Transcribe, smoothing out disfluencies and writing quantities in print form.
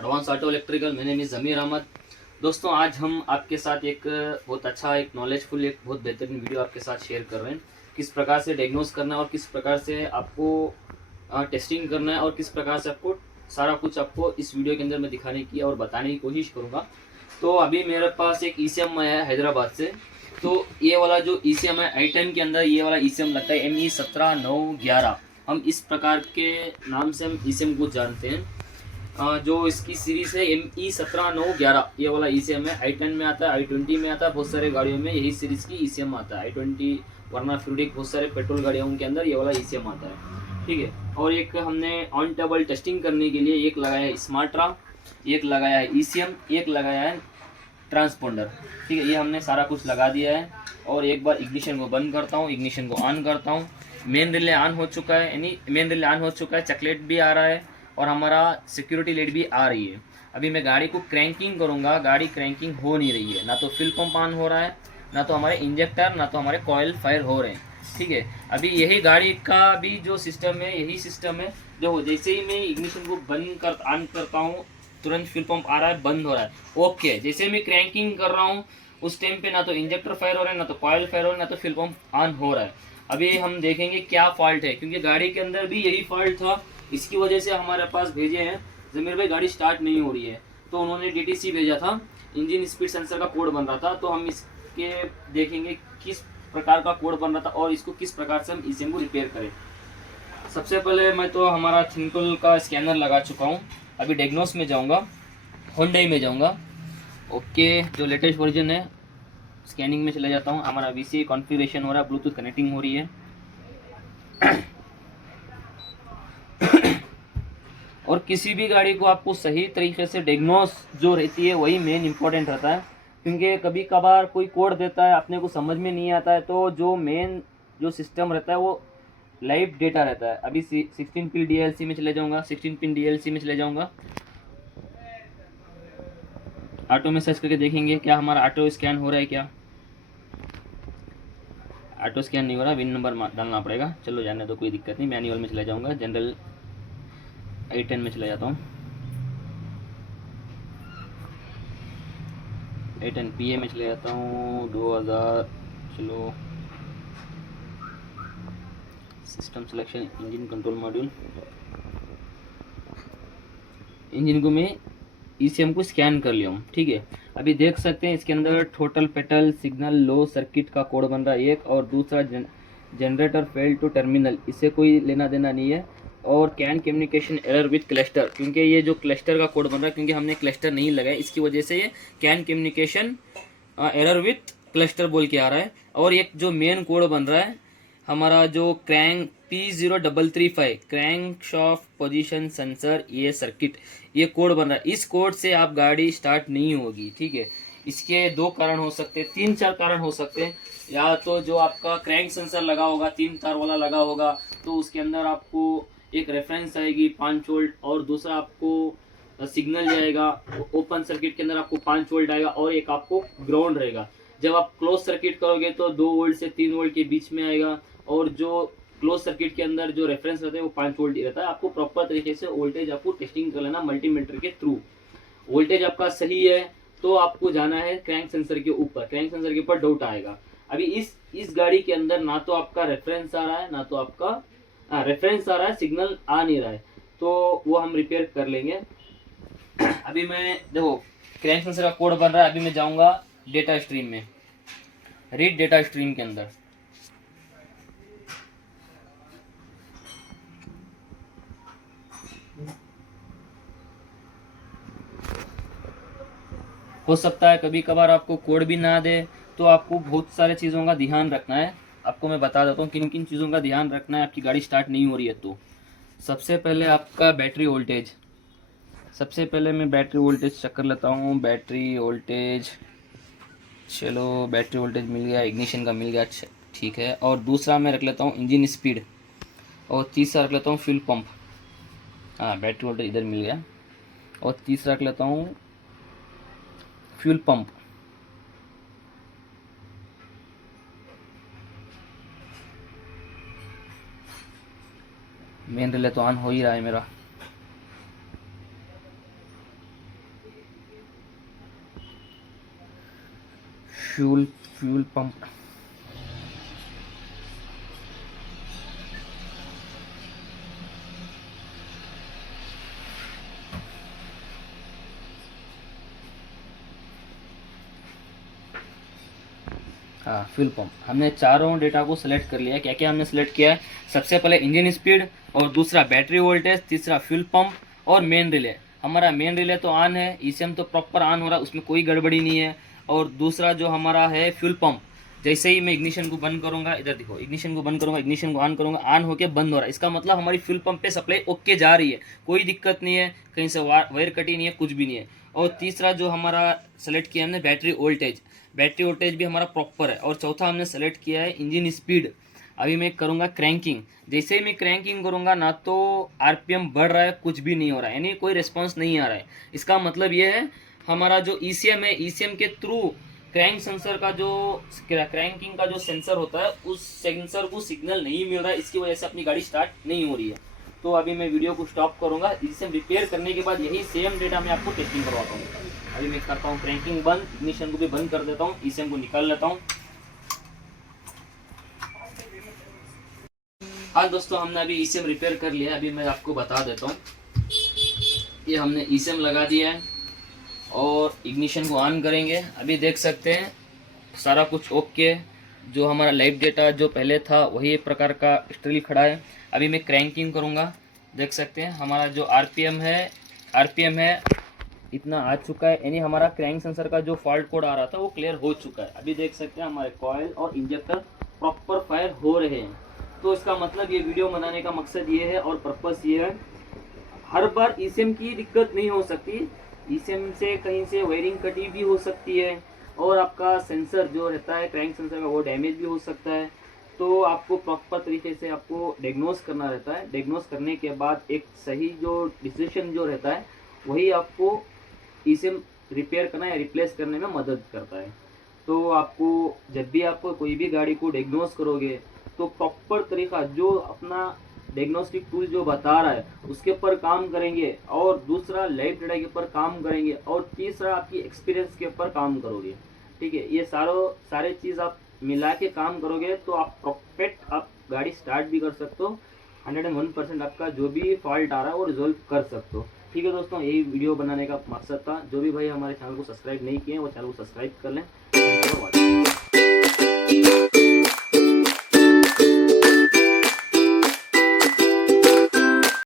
Advance auto electrical. मेरे name is ज़मीर अहमद। दोस्तों, आज हम आपके साथ एक बहुत अच्छा, एक नॉलेजफुल, एक बहुत बेहतरीन वीडियो आपके साथ शेयर कर रहे हैं। किस प्रकार से डायग्नोस करना है और किस प्रकार से आपको टेस्टिंग करना है और किस प्रकार से आपको सारा कुछ आपको इस वीडियो के अंदर मैं दिखाने की और बताने की कोशिश करूँगा। तो अभी मेरे पास एक ECM आया है हैदराबाद से। तो ये वाला जो ECM है i10 के अंदर, ये वाला ECM लगता है ME17911। हम इस प्रकार के नाम से हम ECM को जानते हैं। जो इसकी सीरीज़ है ME17911, ये वाला ECM है। i10 में आता है, i20 में आता है, बहुत सारे गाड़ियों में यही सीरीज़ की ECM आता है। i20 वरना फ्यूडिक बहुत सारे पेट्रोल गाड़ियों के अंदर ये वाला ECM आता है, ठीक है। और एक हमने ऑन टेबल टेस्टिंग करने के लिए एक लगाया है स्मार्ट्रा, एक लगाया है ECM, एक लगाया है ट्रांसपोंडर, ठीक है। ये हमने सारा कुछ लगा दिया है। और एक बार इग्निशन को बंद करता हूँ, इग्निशन को ऑन करता हूँ। मेन रिले ऑन हो चुका है, यानी मेन रिले ऑन हो चुका है, चॉकलेट भी आ रहा है और हमारा सिक्योरिटी लाइट भी आ रही है। अभी मैं गाड़ी को क्रैंकिंग करूँगा, गाड़ी क्रैंकिंग हो नहीं रही है, ना तो फ्यूल पंप ऑन हो रहा है, ना तो हमारे इंजेक्टर, ना तो हमारे कॉयल फायर हो रहे हैं, ठीक है। अभी यही गाड़ी का भी जो सिस्टम है, यही सिस्टम है। जो जैसे ही मैं इग्निशन को बंद कर ऑन करता हूँ, तुरंत फ्यूल पंप आ रहा है, बंद हो रहा है, ओके। जैसे मैं क्रैंकिंग कर रहा हूँ उस टाइम पे ना तो इंजेक्टर फायर हो रहा है, ना तो कॉयल फायर हो रहा है, ना तो फ्यूल पंप ऑन हो रहा है। अभी हम देखेंगे क्या फॉल्ट है, क्योंकि गाड़ी के अंदर भी यही फॉल्ट था। इसकी वजह से हमारे पास भेजे हैं, जमीर भाई गाड़ी स्टार्ट नहीं हो रही है, तो उन्होंने DTC भेजा था, इंजन स्पीड सेंसर का कोड बन रहा था। तो हम इसके देखेंगे किस प्रकार का कोड बन रहा था और इसको किस प्रकार से हम ECM को रिपेयर करें। सबसे पहले मैं तो हमारा थिंकल का स्कैनर लगा चुका हूँ। अभी डायग्नोस में जाऊँगा, होंडई में जाऊँगा, ओके। जो लेटेस्ट वर्जन है, स्कैनिंग में चले जाता हूँ। हमारा VCA कॉन्फ़िगरेशन हो रहा है, ब्लूटूथ कनेक्टिंग हो रही है। और किसी भी गाड़ी को आपको सही तरीके से डायग्नोस जो रहती है वही मेन इंपॉर्टेंट रहता है, क्योंकि कभी कभार कोई कोड देता है, अपने को समझ में नहीं आता है, तो जो मेन जो सिस्टम रहता है वो लाइव डेटा रहता है। अभी 16 पिन DLC में चले जाऊँगा, 16 पिन DLC में चले जाऊँगा। ऑटो में सर्च करके देखेंगे क्या हमारा ऑटो स्कैन हो रहा है। क्या ऑटो स्कैन नहीं हो रहा, विन नंबर डालना पड़ेगा। चलो जाने दो, कोई दिक्कत नहीं। मैनुअल में चला जाऊँगा, जनरल i10 में चला जाता हूँ। i10 PA में चले जाता हूँ, 2000। चलो, system selection, engine control module. Engine को मैं ECM को स्कैन कर लिया हूँ, ठीक है। अभी देख सकते हैं इसके अंदर टोटल पेटल सिग्नल लो सर्किट का कोड बन रहा है एक, और दूसरा जनरेटर फेल टू टर्मिनल, इससे कोई लेना देना नहीं है। और can communication error with cluster, क्योंकि ये जो क्लस्टर का कोड बन रहा है, क्योंकि हमने क्लस्टर नहीं लगाया, इसकी वजह से ये can communication error with cluster बोल के आ रहा है। और एक जो मेन कोड बन रहा है हमारा, जो crank P0335 crank shaft position sensor, ये सर्किट, ये कोड बन रहा है। इस कोड से आप गाड़ी स्टार्ट नहीं होगी, ठीक है। इसके दो कारण हो सकते हैं, तीन चार कारण हो सकते हैं। या तो जो आपका क्रैंक सेंसर लगा होगा, 3 तार वाला लगा होगा, तो उसके अंदर आपको एक रेफरेंस आएगी 5 वोल्ट, और दूसरा आपको सिग्नल जाएगा। ओपन सर्किट के अंदर आपको 5 वोल्ट आएगा, और एक आपको ग्राउंड रहेगा। जब आप क्लोज सर्किट करोगे तो 2 वोल्ट से 3 वोल्ट के बीच में आएगा, और जो क्लोज सर्किट के अंदर जो रेफरेंस रहता है वो 5 वोल्ट ही रहता है। आपको प्रॉपर तरीके से वोल्टेज आपको टेस्टिंग कर लेना मल्टीमीटर के थ्रू। वोल्टेज आपका सही है तो आपको जाना है क्रैंक सेंसर के ऊपर, क्रैंक सेंसर के ऊपर डाउट आएगा। अभी इस गाड़ी के अंदर ना तो आपका रेफरेंस आ रहा है, ना तो आपका रेफरेंस आ रहा है, सिग्नल आ नहीं रहा है, तो वो हम रिपेयर कर लेंगे। अभी मैं देखो, क्रैंक सेंसर का कोड बन रहा है। अभी मैं जाऊंगा डेटा स्ट्रीम में, रीड डेटा स्ट्रीम के अंदर। हो सकता है कभी कभार आपको कोड भी ना दे, तो आपको बहुत सारे चीज़ों का ध्यान रखना है। आपको मैं बता देता हूँ किन किन चीज़ों का ध्यान रखना है आपकी गाड़ी स्टार्ट नहीं हो रही है तो। सबसे पहले आपका बैटरी वोल्टेज। सबसे पहले मैं बैटरी वोल्टेज चेक कर लेता हूँ। बैटरी वोल्टेज, चलो बैटरी वोल्टेज मिल गया, इग्निशन का मिल गया, ठीक है। और दूसरा मैं रख लेता हूँ इंजन स्पीड, और तीसरा रख लेता हूँ फ्यूल पंप। हाँ, बैटरी वोल्टेज इधर मिल गया। और तीसरा रख लेता हूँ फ्यूल पंप। मेन रिले तो ऑन हो ही रहा है मेरा। Fuel pump. हाँ, फ्यूल पंप। हमने चारों डेटा को सिलेक्ट कर लिया है। क्या क्या हमने सिलेक्ट किया है? सबसे पहले इंजन स्पीड, और दूसरा बैटरी वोल्टेज, तीसरा फ्यूल पंप और मेन रिले। हमारा मेन रिले तो ऑन है, ईसीएम तो प्रॉपर ऑन हो रहा है, उसमें कोई गड़बड़ी नहीं है। और दूसरा जो हमारा है फ्यूल पंप, जैसे ही मैं इग्निशन को बंद करूंगा, इधर देखो, इग्निशन को बंद करूंगा, इग्निशन को ऑन करूंगा, ऑन होके बंद हो रहा है। इसका मतलब हमारी फ्यूल पंप पे सप्लाई ओके जा रही है, कोई दिक्कत नहीं है, कहीं से वायर कटी नहीं है, कुछ भी नहीं है। और तीसरा जो हमारा सेलेक्ट किया हमने बैटरी वोल्टेज, बैटरी वोल्टेज भी हमारा प्रॉपर है। और चौथा हमने सेलेक्ट किया है इंजन स्पीड। अभी मैं करूँगा क्रैंकिंग, जैसे ही मैं क्रैंकिंग करूँगा ना तो आरपीएम बढ़ रहा है, कुछ भी नहीं हो रहा है, यानी कोई रिस्पॉन्स नहीं आ रहा है। इसका मतलब ये है हमारा जो ईसीएम है, ईसीएम के थ्रू क्रैंक सेंसर का जो क्रैंकिंग का जो सेंसर होता है, उस सेंसर को सिग्नल नहीं मिल रहा है, इसकी वजह से अपनी गाड़ी स्टार्ट नहीं हो रही है। तो अभी मैं वीडियो को स्टॉप करूँगा, ईसीएम रिपेयर करने के बाद यही सेम डेटा मैं आपको टेस्टिंग करवाता हूँ। अभी मैं करता हूँ क्रैंकिंग बंद, इग्निशन को भी बंद कर देता हूँ, ईसीएम को निकाल लेता हूँ। हाँ दोस्तों, हमने अभी ईसीएम रिपेयर कर लिया है। अभी मैं आपको बता देता हूँ, ये हमने ईसीएम लगा दिया है और इग्निशन को ऑन करेंगे। अभी देख सकते हैं सारा कुछ ओके, जो हमारा लाइव डेटा जो पहले था वही प्रकार का स्टिल खड़ा है। अभी मैं क्रैंकिंग करूँगा, देख सकते हैं हमारा जो आरपीएम है इतना आ चुका है, यानी हमारा क्रैंक सेंसर का जो फॉल्ट कोड आ रहा था वो क्लियर हो चुका है। अभी देख सकते हैं हमारे कॉइल और इंजेक्टर प्रॉपर फायर हो रहे हैं। तो इसका मतलब ये वीडियो बनाने का मकसद ये है और पर्पस ये है, हर बार ईसीएम की दिक्कत नहीं हो सकती, ईसीएम से कहीं से वायरिंग कटी भी हो सकती है, और आपका सेंसर जो रहता है क्रैंक सेंसर का वो डैमेज भी हो सकता है। तो आपको प्रॉपर तरीके से आपको डायग्नोस करना रहता है। डायग्नोस करने के बाद एक सही जो डिसीजन जो रहता है वही आपको ईसीएम रिपेयर करना या रिप्लेस करने में मदद करता है। तो आपको जब भी आपको कोई भी गाड़ी को डायग्नोस करोगे तो प्रॉपर तरीका जो अपना डायग्नोस्टिक टूल जो बता रहा है उसके ऊपर काम करेंगे, और दूसरा लाइव डेटा के ऊपर काम करेंगे, और तीसरा आपकी एक्सपीरियंस के ऊपर काम करोगे। ठीक है, ये सारे चीज़ आप मिला के काम करोगे तो आप परफेक्ट आप गाड़ी स्टार्ट भी कर सकते हो। 101% आपका जो भी फॉल्ट आ रहा है वो रिजोल्व कर सकते हो। ठीक है दोस्तों, यही वीडियो बनाने का मकसद था। जो भी भाई हमारे चैनल को सब्सक्राइब नहीं किए वो चैनल को सब्सक्राइब कर लें। Thank you for watching.